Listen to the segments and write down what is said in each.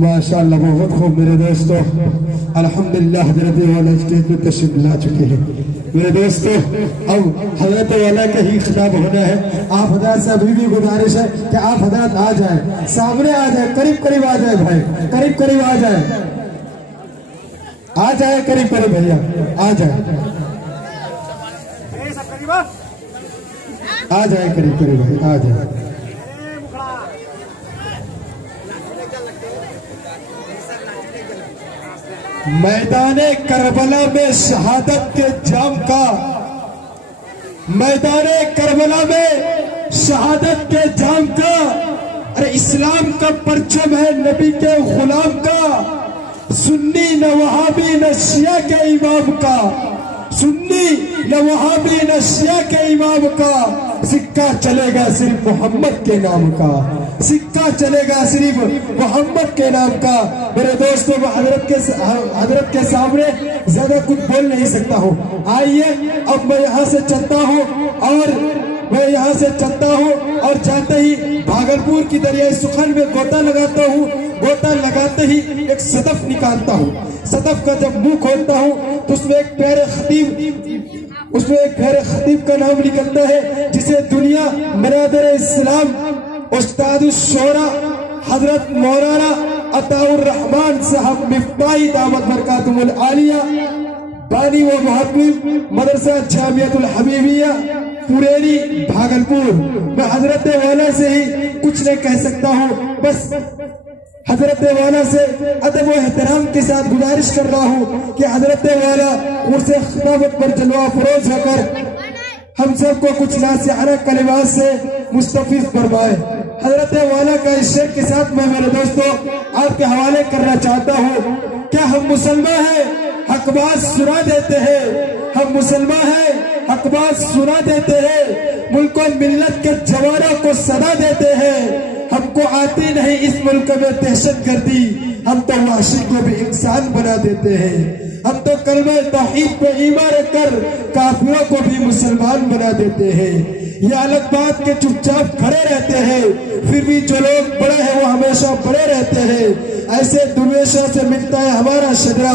माशाअल्लाह बहुत खूब मेरे दोस्तों। अल्हम्दुलिल्लाह हजरत वाला स्टेज पे तशरीफ ला चुके हैं मेरे दोस्तों। अब हजरत वाला का ही खिताब होना है। आप हजरत से अभी भी गुजारिश है कि आप हजरत आ जाए, सामने आ जाए, करीब करीब आ जाए भाई, करीब करीब आ जाए, आ जाए, करीब करीब भैया आ जाए, आ जाए, करीब करीब भाई आ जाए। मैदाने करबला में शहादत के जाम का, मैदाने करबला में शहादत के जाम का, अरे इस्लाम का परचम है नबी के गुलाम का। सुन्नी न वहाबी न शिया के इमाम का, सुन्नी न वहाबी न शिया के इमाम का, सिक्का चलेगा सिर्फ मोहम्मद के नाम का, सिक्का चलेगा सिर्फ मोहम्मद के नाम का। मेरे दोस्तों मैं हजरत के सामने ज्यादा कुछ बोल नहीं सकता हूँ। आइए अब मैं यहाँ से चलता हूँ और मैं यहाँ से चलता हूँ और जाते ही भागलपुर की दरियाई सुखन में गोता लगाता हूँ। गोता लगाते ही एक सदफ निकालता हूँ। सदफ का जब मुंह खोलता हूँ तो उसमें एक प्यारे खतीब का नाम निकलता है, जिसे दुनिया मनादर इस्लाम उस्ताद शोरा हजरत मौलाना अताउर रहमान साहब मिफ्ताही दामत बरकातुहुल आलिया बानी व मुहब्बिब मदरसा जामियतुल हबीबिया पुरेरी भागलपुर। मैं हजरत वाला से ही कुछ नहीं कह सकता हूँ, बस हजरत वाला से अदब व एहतराम के साथ गुजारिश कर रहा हूँ कि हजरत वाला उनसे खिताबत पर जलवा फरोज होकर हम सबको कुछ नासिहाना कलिमात से मुस्तफीज फरमाए। हजरत वाला का इस शेर के साथ मैं मेरे दोस्तों आपके हवाले करना चाहता हूँ। क्या हम मुसलमान हैं, हकबाज सुना देते हैं, हम मुसलमान हैं, हकबाज सुना देते हैं, मुल्क व मिल्लत के जवानों को सदा देते हैं। हमको आती नहीं इस मुल्क में दहशत गर्दी, हम तो वाशी को भी इंसान बना देते हैं। हम तो कलमा तौहीद पे ईमान रखकर काफिरों को भी मुसलमान बना देते हैं। ये अलग बात के चुपचाप खड़े रहते हैं, फिर भी जो लोग बड़े हैं वो हमेशा बड़े रहते हैं। ऐसे दुर्वेशा से मिलता है हमारा शजरा,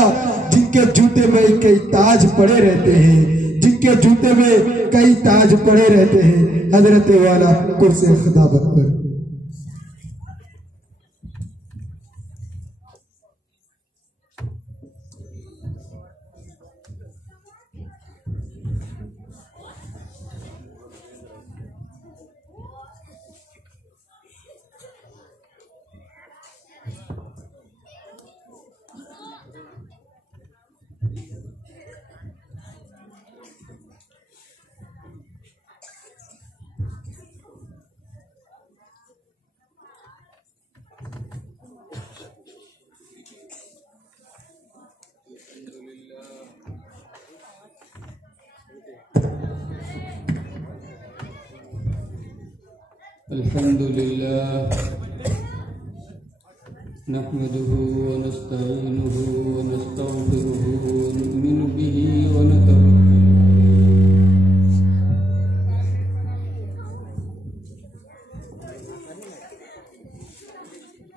जिनके जूते में कई ताज पड़े रहते हैं, जिनके जूते में कई ताज पड़े रहते हैं। हजरत वाला कुर्सी खिताबत पर। अल्हम्दुलिल्लाह नहमदुहु व नस्तईनुहु व नस्तगफिरुहु व नु'मिनु बिही व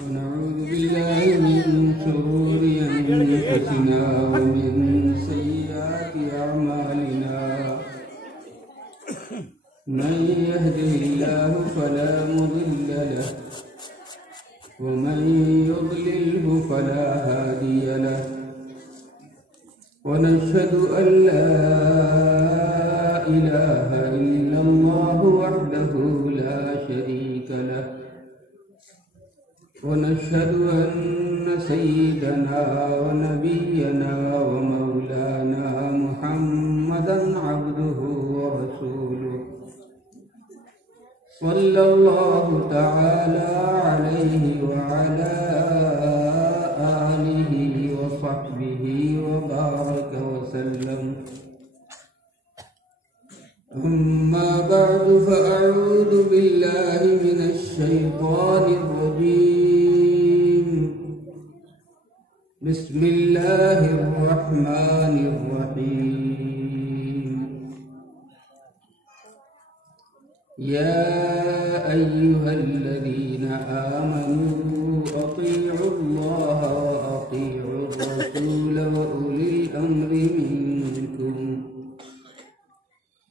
नऊज़ु बिल्लाहि मिन शुरूरि अंफुसिना व मिन सय्यिआति अअमालिना। मन यहदिहिल्लाहु फला मुदिल्ल लह व मन युद्लिल्हु फला हादिय लह व नशहदु अन ला इलाहा इल्लल्लाहु वहदहु ला शरीका लह व नशहदु अन्न सय्यिदना व नबियना व मौलाना मुहम्मदन अब्दुहु व रसूलुहु सल्लल्लाहु तआला अलैहि व अला आलिहि व सहबिहि व बारक व सल्लम। अम्मा बअदु फअऊज़ु बिल्लाहि मिनश शैतानिर रजीम। बिस्मिल्लाहिर रहमानिर रहीम। या अय्युहल्लज़ीना आमनू अतीउल्लाह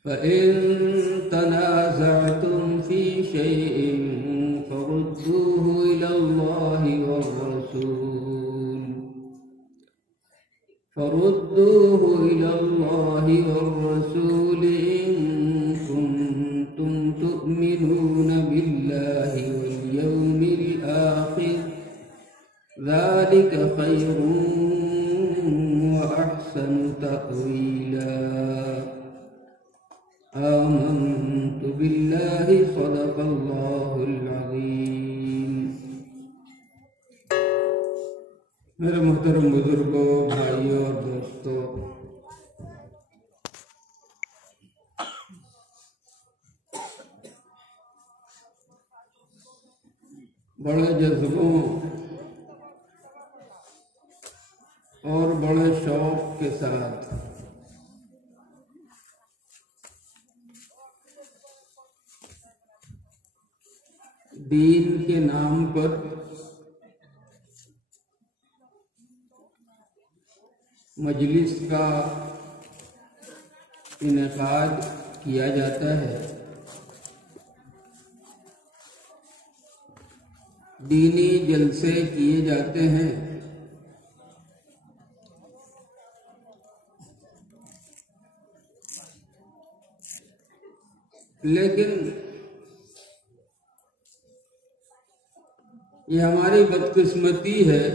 फ़इन तनाज़अतुम फ़ी शैइन फ़रुद्दूहु इलल्लाहि वर्रसूल इन कुंतुम तु'मिनून बिल्लाहि वल यौमिल आखिर ज़ालिक खैरुन व अहसनु तअवीला। आमन्तु बिल्लाहि सदक़ल्लाहुल अज़ीम। मेरे मोहतरम बुजुर्गों, भाइयों और दोस्तों, बड़े जज्बों और बड़े शौक के साथ दीन के नाम पर मजलिस का इनेकाद किया जाता है। दीनी जलसे किए जाते हैं। लेकिन ये हमारी बदकिस्मती है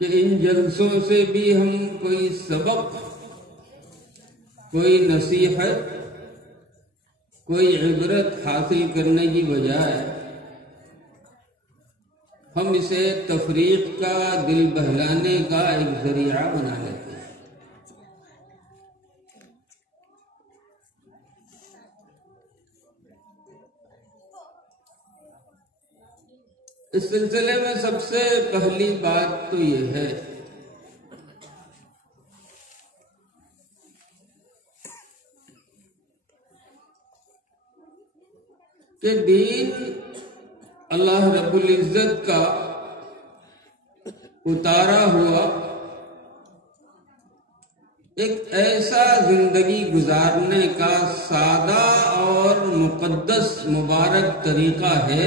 कि इन जलसों से भी हम कोई सबक, कोई नसीहत, कोई इबरत हासिल करने की बजाय हम इसे तफरीक का, दिल बहलाने का एक जरिया बना लेते हैं। इस सिलसिले में सबसे पहली बात तो यह है कि दीन अल्लाह रब्बुल इज्जत का उतारा हुआ एक ऐसा जिंदगी गुजारने का सादा और मुकद्दस मुबारक तरीका है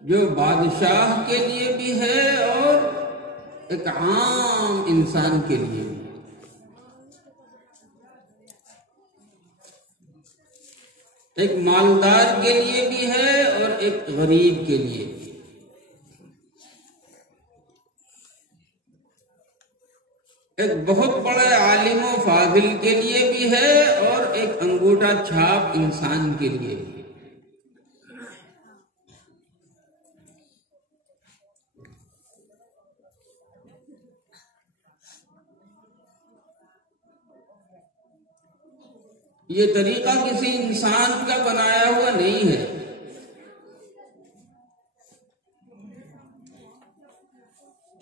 जो बादशाह के लिए भी है और एक आम इंसान के लिए भी। एक मालदार के लिए भी है और एक गरीब के लिए भी। एक बहुत बड़े आलिम व फाजिल के लिए भी है और एक अंगूठा छाप इंसान के लिए भी। ये तरीका किसी इंसान का बनाया हुआ नहीं है,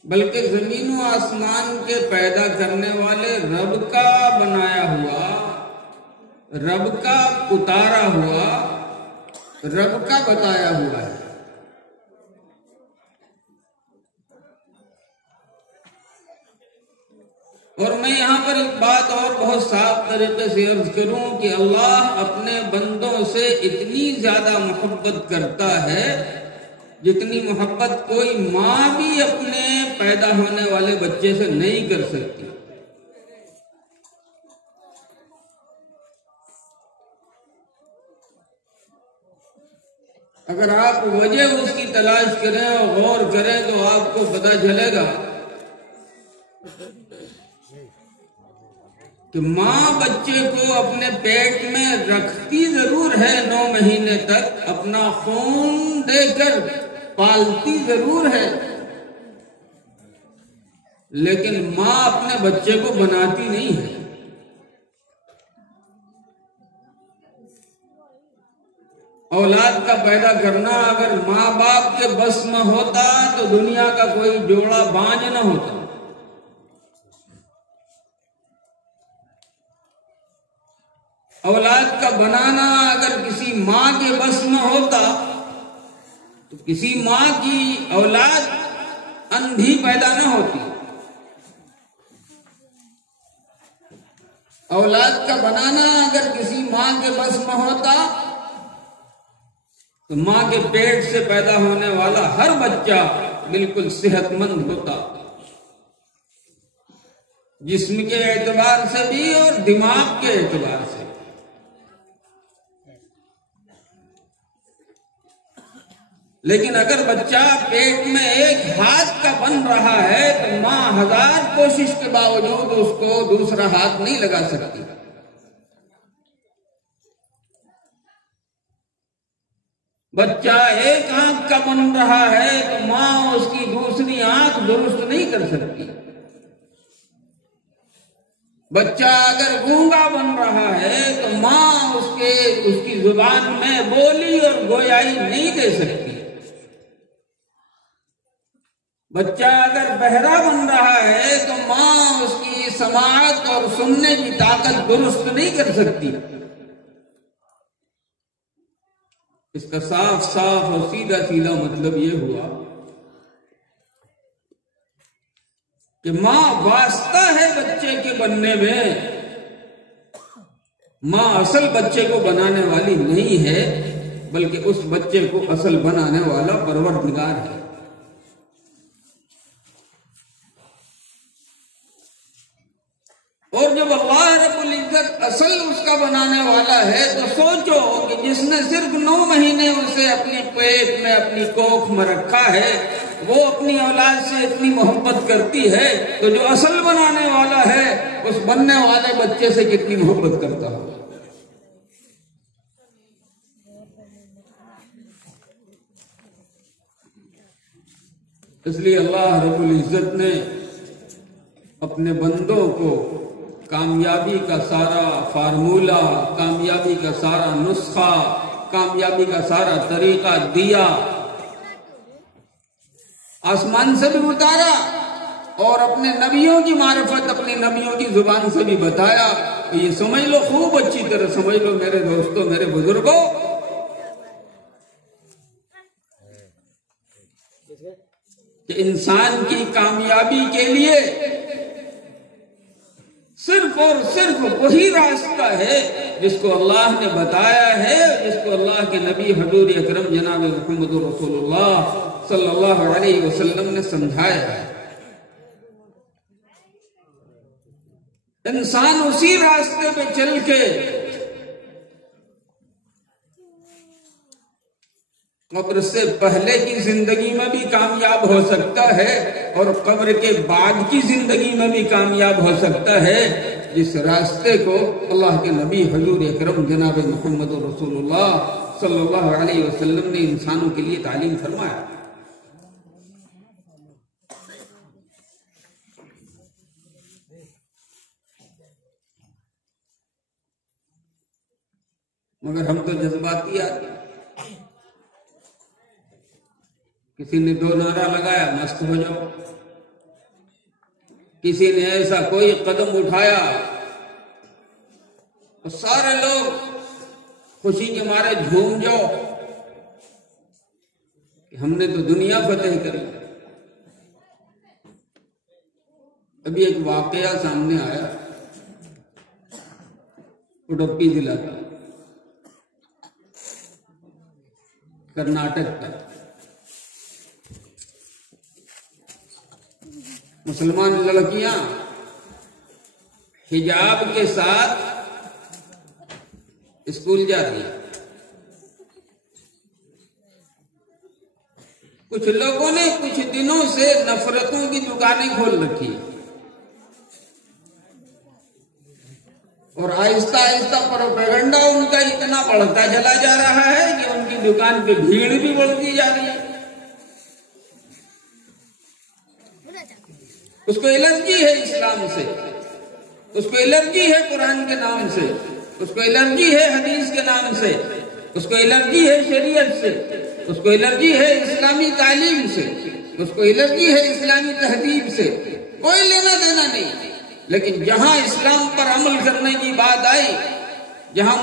बल्कि जमीन व आसमान के पैदा करने वाले रब का बनाया हुआ, रब का उतारा हुआ, रब का बताया हुआ है। और मैं यहाँ पर एक बात और बहुत साफ तरीके से अर्ज करूं कि अल्लाह अपने बंदों से इतनी ज्यादा मोहब्बत करता है जितनी मोहब्बत कोई माँ भी अपने पैदा होने वाले बच्चे से नहीं कर सकती। अगर आप वजह उसकी तलाश करें और गौर करें तो आपको पता चलेगा कि माँ बच्चे को अपने पेट में रखती जरूर है, 9 महीने तक अपना खून देकर पालती जरूर है, लेकिन माँ अपने बच्चे को बनाती नहीं है। औलाद का पैदा करना अगर माँ बाप के बस में होता तो दुनिया का कोई जोड़ा बांझ न होता। औलाद का बनाना अगर किसी माँ के बस में होता तो किसी माँ की औलाद अंधी पैदा न होती। औलाद का बनाना अगर किसी माँ के बस में होता तो माँ के पेट से पैदा होने वाला हर बच्चा बिल्कुल सेहतमंद होता, जिस्म के एतबार से भी और दिमाग के एतबार से। लेकिन अगर बच्चा पेट में एक हाथ का बन रहा है तो माँ 1000 कोशिश के बावजूद उसको दूसरा हाथ नहीं लगा सकती। बच्चा एक आंख का बन रहा है तो माँ उसकी दूसरी आंख दुरुस्त नहीं कर सकती। बच्चा अगर गूंगा बन रहा है तो माँ उसकी जुबान में बोली और गोयाई नहीं दे सकती। बच्चा अगर बहरा बन रहा है तो माँ उसकी समाअत और सुनने की ताकत दुरुस्त नहीं कर सकती। इसका साफ साफ और सीधा सीधा मतलब ये हुआ कि माँ वास्ता है बच्चे के बनने में, माँ असल बच्चे को बनाने वाली नहीं है, बल्कि उस बच्चे को असल बनाने वाला परवरदिगार है। और जब अल्लाह रब्बुल इज्जत असल उसका बनाने वाला है तो सोचो कि जिसने सिर्फ 9 महीने उसे अपने पेट में अपनी कोख में रखा है वो अपनी औलाद से इतनी मोहब्बत करती है, तो जो असल बनाने वाला है उस बनने वाले बच्चे से कितनी मोहब्बत करता हो। इसलिए अल्लाह रब्बुल इज्जत ने अपने बंदों को कामयाबी का सारा फार्मूला, कामयाबी का सारा नुस्खा, कामयाबी का सारा तरीका दिया, आसमान से भी उतारा और अपने नबियों की मारिफत अपने नबियों की जुबान से भी बताया। तो ये समझ लो, खूब अच्छी तरह समझ लो मेरे दोस्तों, मेरे बुजुर्गों, कि इंसान की कामयाबी के लिए सिर्फ और सिर्फ वही रास्ता है जिसको अल्लाह ने बताया है, जिसको अल्लाह के नबी हजूर अकरम जनाब मुहम्मद रसूलुल्लाह सल्लल्लाहु अलैहि वसल्लम ने समझाया है। इंसान उसी रास्ते पे चल के कब्र से पहले की जिंदगी में भी कामयाब हो सकता है और कब्र के बाद की जिंदगी में भी कामयाब हो सकता है, जिस रास्ते को अल्लाह के नबी हजूर अकरम जनाब मुहम्मद रसूलुल्लाह सल्लल्लाहु अलैहि वसल्लम ने इंसानों के लिए तालीम फरमाया। मगर हम तो जज्बाती आदमी, किसी ने 2 नारा लगाया मस्त हो जाओ, किसी ने ऐसा कोई कदम उठाया और सारे लोग खुशी के मारे झूम जाओ कि हमने तो दुनिया फतेह करी। अभी एक वाकया सामने आया उडुपी जिला का, कर्नाटक का। मुसलमान लड़कियां हिजाब के साथ स्कूल जाती हैं। कुछ लोगों ने कुछ दिनों से नफरतों की दुकानें खोल रखी और आहिस्ता आहिस्ता प्रोपेगेंडा उनका इतना बढ़ता चला जा रहा है कि उनकी दुकान पे भीड़ भी बढ़ती जा रही है। उसको एलर्जी है इस्लाम से, उसको एलर्जी है कुरान के नाम से, उसको एलर्जी है हदीस के नाम से, उसको एलर्जी है शरीयत से, उसको एलर्जी है इस्लामी तालीम से, उसको एलर्जी है इस्लामी तहजीब से। कोई लेना देना नहीं, लेकिन जहां इस्लाम पर अमल करने की बात आई जहां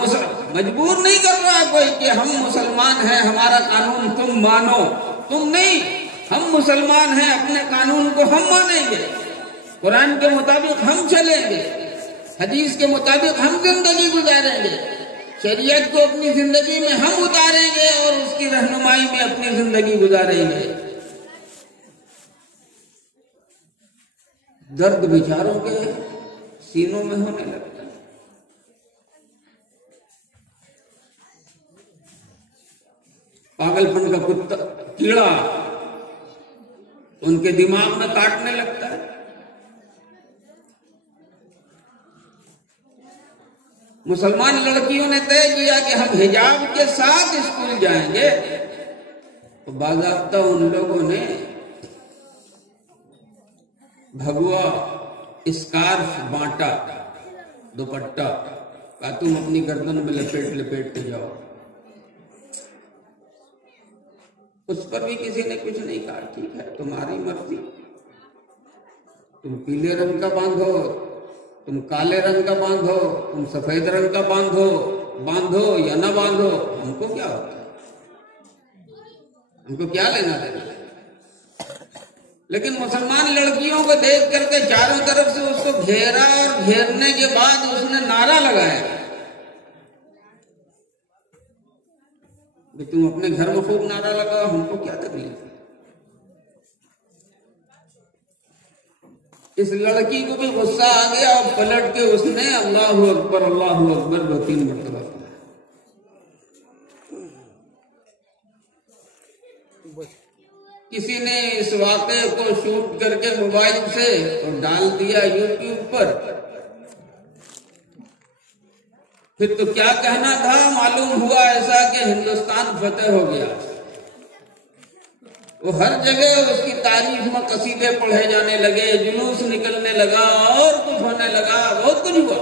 मजबूर नहीं कर रहा कोई कि हम मुसलमान हैं, हमारा कानून तुम मानो, तुम नहीं, हम मुसलमान हैं, अपने कानून को हम मानेंगे, कुरान के मुताबिक हम चलेंगे, हदीस के मुताबिक हम जिंदगी गुजारेंगे, शरीयत को अपनी जिंदगी में हम उतारेंगे और उसकी रहनुमाई में अपनी जिंदगी गुजारेंगे। दर्द बेचारों के सीनों में होने लगता है। पागलपन का कुत्ता कीड़ा उनके दिमाग में काटने लगता है। मुसलमान लड़कियों ने तय किया कि हम हिजाब के साथ स्कूल जाएंगे, तो बाज़ाब्ता उन लोगों ने भगवा स्कार्फ बांटा, दुपट्टा का तुम अपनी गर्दन में लपेट लपेट के जाओ। उस पर भी किसी ने कुछ नहीं कहा, ठीक है तुम्हारी मर्जी, तुम पीले रंग का बांधो, तुम काले रंग का बांधो, तुम सफेद रंग का बांधो या ना बांधो, हमको क्या होता है, हमको क्या लेना देना। लेकिन मुसलमान लड़कियों को देख करके चारों तरफ से उसको घेरा और घेरने के बाद उसने नारा लगाया कि तुम अपने घर में खूब नारा लगाओ, हमको क्या तकलीफ है। इस लड़की को भी गुस्सा आ गया और पलट के उसने अल्लाहु अकबर 2-3 मरतबा किया। किसी ने इस वाक़े को शूट करके मोबाइल से और डाल दिया यूट्यूब पर। फिर तो क्या कहना था, मालूम हुआ ऐसा कि हिंदुस्तान फतेह हो गया। वो हर जगह उसकी तारीफ में कसीदे पढ़े जाने लगे, जुलूस निकलने लगा और कुछ होने लगा, बहुत कुछ हुआ।